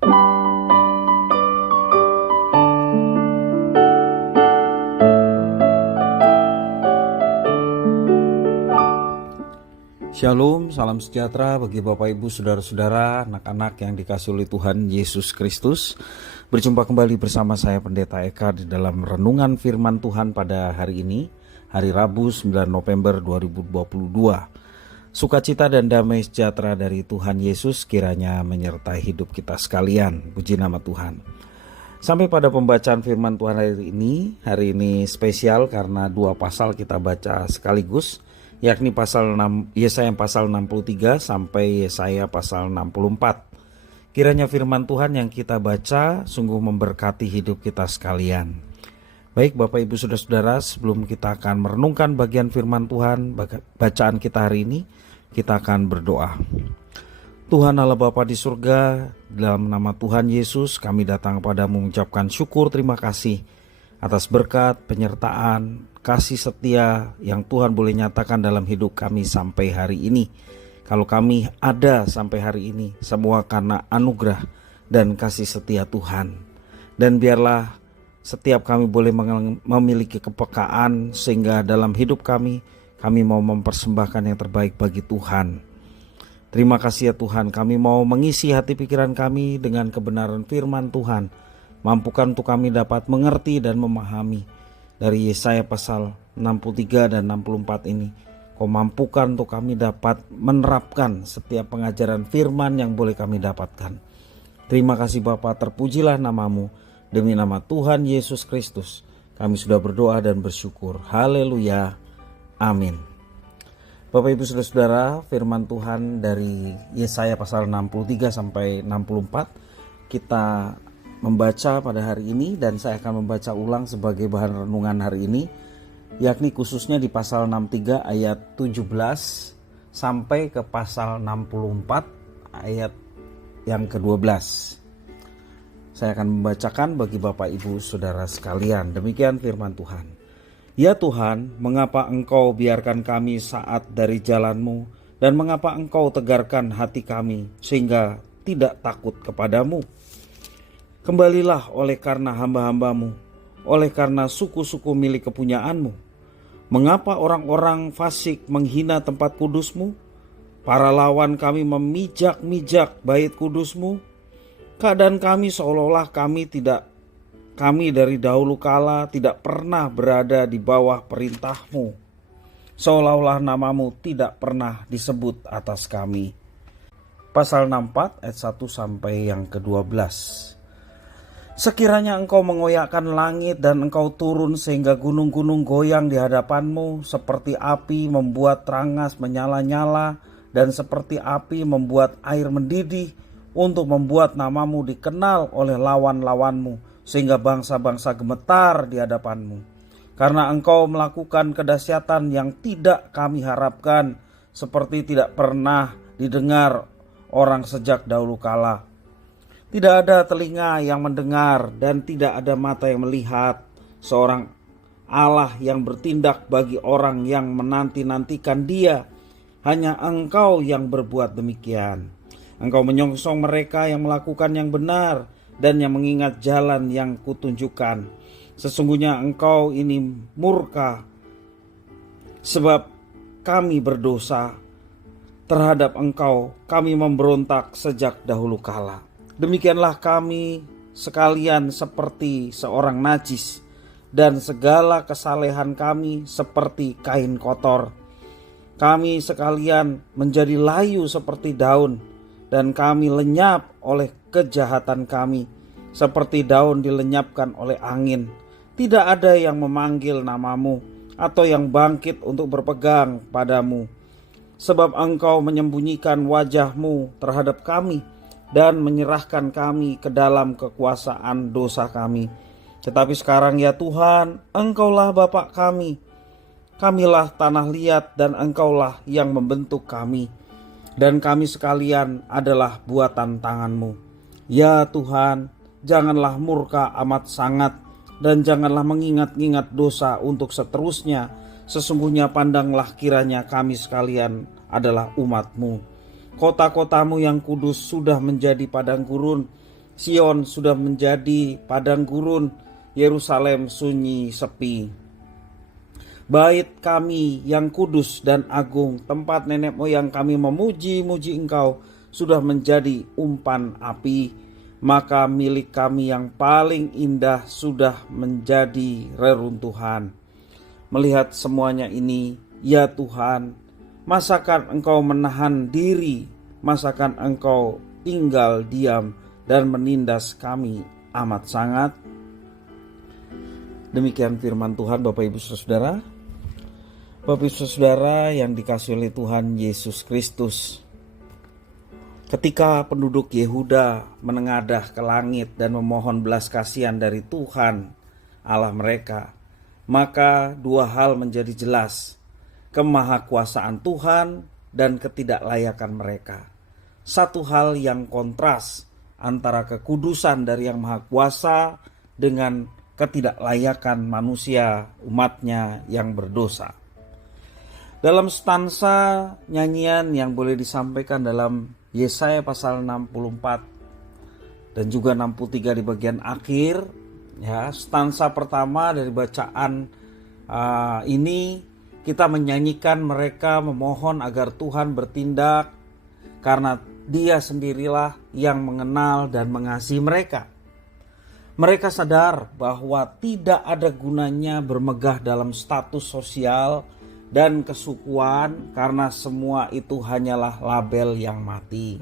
Shalom, salam sejahtera bagi Bapak Ibu, Saudara-saudara, anak-anak yang dikasihi oleh Tuhan Yesus Kristus. Berjumpa kembali bersama saya Pendeta Eka di dalam renungan firman Tuhan pada hari ini, hari Rabu 9 November 2022. Sukacita dan damai sejahtera dari Tuhan Yesus kiranya menyertai hidup kita sekalian. Puji nama Tuhan. Sampai pada pembacaan firman Tuhan hari ini spesial karena dua pasal kita baca sekaligus, yakni Yesaya pasal 63 sampai Yesaya pasal 64. Kiranya firman Tuhan yang kita baca sungguh memberkati hidup kita sekalian. Baik Bapak Ibu Saudara-saudara, sebelum kita akan merenungkan bagian firman Tuhan, bacaan kita hari ini, kita akan berdoa. Tuhan Allah Bapa di surga, dalam nama Tuhan Yesus kami datang kepadamu mengucapkan syukur terima kasih atas berkat, penyertaan, kasih setia yang Tuhan boleh nyatakan dalam hidup kami sampai hari ini. Kalau kami ada sampai hari ini, semua karena anugerah dan kasih setia Tuhan. Dan biarlah setiap kami boleh memiliki kepekaan sehingga dalam hidup kami mau mempersembahkan yang terbaik bagi Tuhan. Terima kasih ya Tuhan, kami mau mengisi hati pikiran kami dengan kebenaran firman Tuhan. Mampukan untuk kami dapat mengerti dan memahami dari Yesaya pasal 63 dan 64 ini. Kau mampukan untuk kami dapat menerapkan setiap pengajaran firman yang boleh kami dapatkan. Terima kasih Bapa, terpujilah namamu. Demi nama Tuhan Yesus Kristus kami sudah berdoa dan bersyukur. Haleluya. Amin. Bapak Ibu Saudara-saudara, firman Tuhan dari Yesaya pasal 63 sampai 64 kita membaca pada hari ini, dan saya akan membaca ulang sebagai bahan renungan hari ini, yakni khususnya di pasal 63 ayat 17 sampai ke pasal 64 ayat yang ke-12. Saya akan membacakan bagi Bapak Ibu Saudara sekalian. Demikian firman Tuhan. Ya Tuhan, mengapa Engkau biarkan kami saat dari jalan-Mu, dan mengapa Engkau tegarkan hati kami sehingga tidak takut kepadamu? Kembalilah oleh karena hamba-hambamu, oleh karena suku-suku milik kepunyaanmu. Mengapa orang-orang fasik menghina tempat kudusmu? Para lawan kami memijak-mijak bait kudusmu. Keadaan kami seolah-olah kami dari dahulu kala tidak pernah berada di bawah perintahmu. Seolah-olah namamu tidak pernah disebut atas kami. Pasal 64 ayat 1 sampai yang ke-12. Sekiranya engkau mengoyakkan langit dan engkau turun sehingga gunung-gunung goyang di hadapanmu, seperti api membuat trangas menyala-nyala dan seperti api membuat air mendidih, untuk membuat namamu dikenal oleh lawan-lawanmu, sehingga bangsa-bangsa gemetar di hadapanmu. Karena engkau melakukan kedahsyatan yang tidak kami harapkan, seperti tidak pernah didengar orang sejak dahulu kala. Tidak ada telinga yang mendengar dan tidak ada mata yang melihat seorang Allah yang bertindak bagi orang yang menanti-nantikan Dia. Hanya Engkau yang berbuat demikian. Engkau menyongsong mereka yang melakukan yang benar dan yang mengingat jalan yang kutunjukkan. Sesungguhnya Engkau ini murka sebab kami berdosa. Terhadap Engkau kami memberontak sejak dahulu kala. Demikianlah kami sekalian seperti seorang najis, dan segala kesalehan kami seperti kain kotor. Kami sekalian menjadi layu seperti daun, dan kami lenyap oleh kejahatan kami, seperti daun dilenyapkan oleh angin. Tidak ada yang memanggil namamu, atau yang bangkit untuk berpegang padamu. Sebab Engkau menyembunyikan wajah-Mu terhadap kami, dan menyerahkan kami ke dalam kekuasaan dosa kami. Tetapi sekarang ya Tuhan, Engkaulah Bapa kami. Kamilah tanah liat dan Engkaulah yang membentuk kami. Dan kami sekalian adalah buatan tangan-Mu. Ya Tuhan, janganlah murka amat sangat, dan janganlah mengingat-ingat dosa untuk seterusnya. Sesungguhnya pandanglah kiranya kami sekalian adalah umat-Mu. Kota-kotamu yang kudus sudah menjadi padang gurun, Sion sudah menjadi padang gurun, Yerusalem sunyi sepi. Bait kami yang kudus dan agung, tempat nenek moyang kami memuji-muji Engkau, sudah menjadi umpan api. Maka milik kami yang paling indah sudah menjadi reruntuhan. Melihat semuanya ini, ya Tuhan, masakan Engkau menahan diri, masakan Engkau tinggal diam dan menindas kami amat sangat. Demikian firman Tuhan, Bapak Ibu Saudara. Bapak Ibu Saudara yang dikasihi oleh Tuhan Yesus Kristus. Ketika penduduk Yehuda menengadah ke langit dan memohon belas kasihan dari Tuhan Allah mereka, maka dua hal menjadi jelas: kemahakuasaan Tuhan dan ketidaklayakan mereka. Satu hal yang kontras antara kekudusan dari Yang Maha Kuasa dengan ketidaklayakan manusia, umatnya yang berdosa. Dalam stansa nyanyian yang boleh disampaikan dalam Yesaya pasal 64 dan juga 63 di bagian akhir, ya, stansa pertama dari bacaan ini kita menyanyikan mereka memohon agar Tuhan bertindak karena Dia sendirilah yang mengenal dan mengasihi mereka. Mereka sadar bahwa tidak ada gunanya bermegah dalam status sosial dan kesukuan karena semua itu hanyalah label yang mati.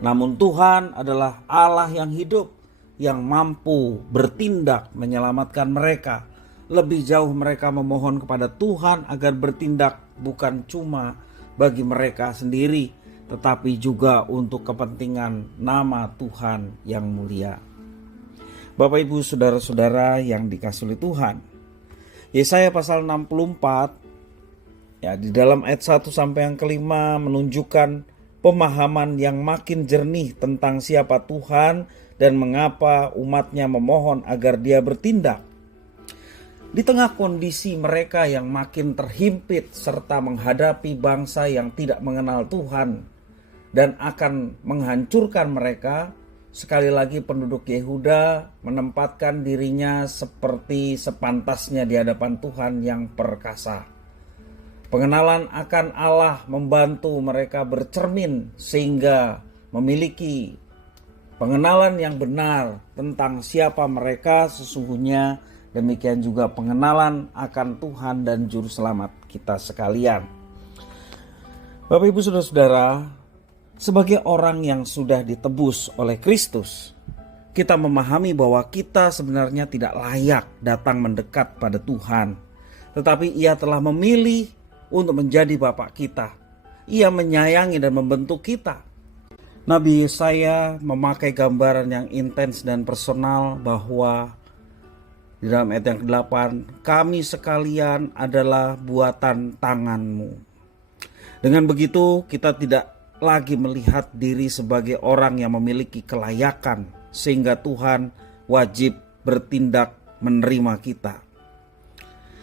Namun Tuhan adalah Allah yang hidup, yang mampu bertindak menyelamatkan mereka. Lebih jauh mereka memohon kepada Tuhan agar bertindak bukan cuma bagi mereka sendiri, tetapi juga untuk kepentingan nama Tuhan yang mulia. Bapak Ibu Saudara-saudara yang dikasihi oleh Tuhan, Yesaya pasal 64 ya, di dalam ayat 1 sampai yang kelima menunjukkan pemahaman yang makin jernih tentang siapa Tuhan dan mengapa umatnya memohon agar Dia bertindak. Di tengah kondisi mereka yang makin terhimpit serta menghadapi bangsa yang tidak mengenal Tuhan dan akan menghancurkan mereka, sekali lagi penduduk Yehuda menempatkan dirinya seperti sepantasnya di hadapan Tuhan yang perkasa. Pengenalan akan Allah membantu mereka bercermin sehingga memiliki pengenalan yang benar tentang siapa mereka sesungguhnya. Demikian juga pengenalan akan Tuhan dan Juru Selamat kita sekalian. Bapak Ibu Saudara-saudara, sebagai orang yang sudah ditebus oleh Kristus, kita memahami bahwa kita sebenarnya tidak layak datang mendekat pada Tuhan. Tetapi Ia telah memilih untuk menjadi Bapa kita. Ia menyayangi dan membentuk kita. Nabi Yesaya memakai gambaran yang intens dan personal bahwa di dalam ayat yang ke-8, kami sekalian adalah buatan tangan-Mu. Dengan begitu kita tidak lagi melihat diri sebagai orang yang memiliki kelayakan sehingga Tuhan wajib bertindak menerima kita.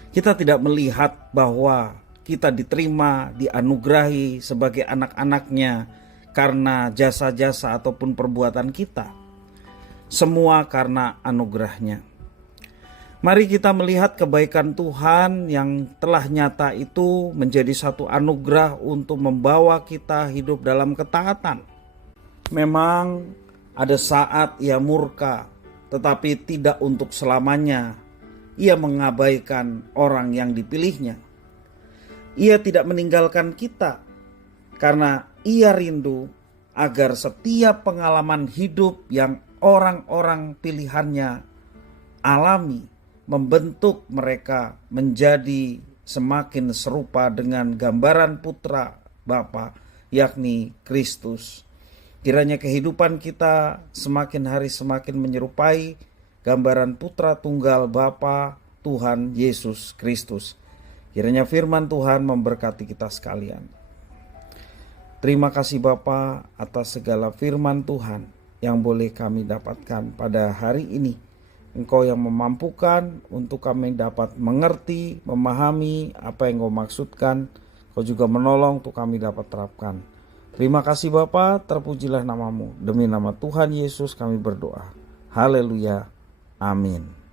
Kita tidak melihat bahwa kita diterima, dianugerahi sebagai anak-anaknya karena jasa-jasa ataupun perbuatan kita. Semua karena anugerahnya. Mari kita melihat kebaikan Tuhan yang telah nyata itu menjadi satu anugerah untuk membawa kita hidup dalam ketaatan. Memang ada saat Ia murka, tetapi tidak untuk selamanya. Ia mengabaikan orang yang dipilihnya. Ia tidak meninggalkan kita karena Ia rindu agar setiap pengalaman hidup yang orang-orang pilihannya alami membentuk mereka menjadi semakin serupa dengan gambaran putra Bapa, yakni Kristus. Kiranya kehidupan kita semakin hari semakin menyerupai gambaran putra tunggal Bapa Tuhan Yesus Kristus. Kiranya firman Tuhan memberkati kita sekalian. Terima kasih Bapa atas segala firman Tuhan yang boleh kami dapatkan pada hari ini. Engkau yang memampukan untuk kami dapat mengerti, memahami apa yang Engkau maksudkan. Engkau juga menolong untuk kami dapat terapkan. Terima kasih Bapa, terpujilah namamu. Demi nama Tuhan Yesus kami berdoa. Haleluya. Amin.